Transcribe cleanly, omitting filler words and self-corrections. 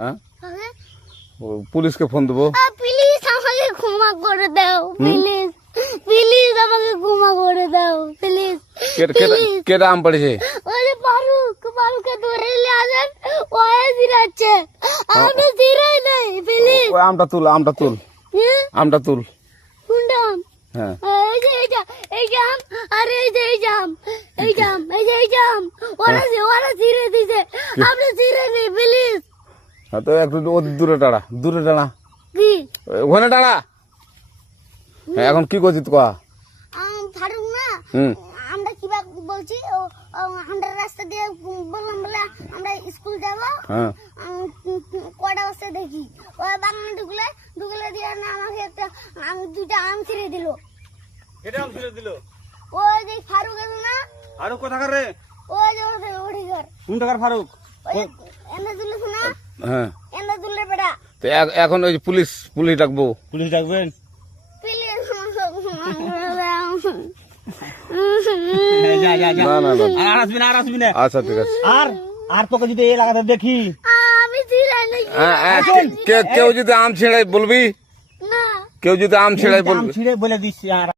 হ্যাঁ পুলিশকে ফোন দেবো। প্লিজ আমাকে ক্ষমা করে দাও, প্লিজ প্লিজ আমাকে ক্ষমা করে দাও, প্লিজ। কেটা আম পড়েছে? ওই যে ফারুককে ধরে নিয়ে আসেন, ও জিরাচ্ছে, আমি জিরাই নাই, প্লিজ। ওই আমটা তুল আমটা তুল কোনটা আম? হ্যাঁ এই যে এই আম, আর এই যে এই আম, এই আম, ওরা জিরে দিছে, আপনি জিরে নেই, প্লিজ। হ্যাঁ তো একটু দূরে টাড়া কি ওখানে টাড়া। হ্যাঁ এখন কি করছিস কয়া? ফারুক না, আমরা কিবা বলছি, আমরা রাস্তা দিয়ে বললাম বলে আমরা স্কুল যাব, হ্যাঁ কয়টা বস্তা দেখি ওই বাগানে ঢুকলে দিয়ে না আমাকে দুইটা আম ছিঁড়ে দিল। এটা আম ছিঁড়ে দিল? ওই যে ফারুক আছে না, ফারুক কোথাকার রে? ওই যে ওঠি ঘর, কোন টাকার ফারুক? এনে তুলিস না, হ্যাঁ এনে তুললে বেটা। তো এখন ওই পুলিশ ডাকবো। পুলিশ ডাকবেন? যা আর আসবি না। আচ্ছা ঠিক আছে। আর তোকে যদি এই লাগাতে দেখি, আমি জিরাই নাই, কেউ যদি আম ছিঁড়াই বলবি, না কেউ যদি আম ছিঁড়াই বলবি। ছিঁড়ে বলে দিচ্ছি। আর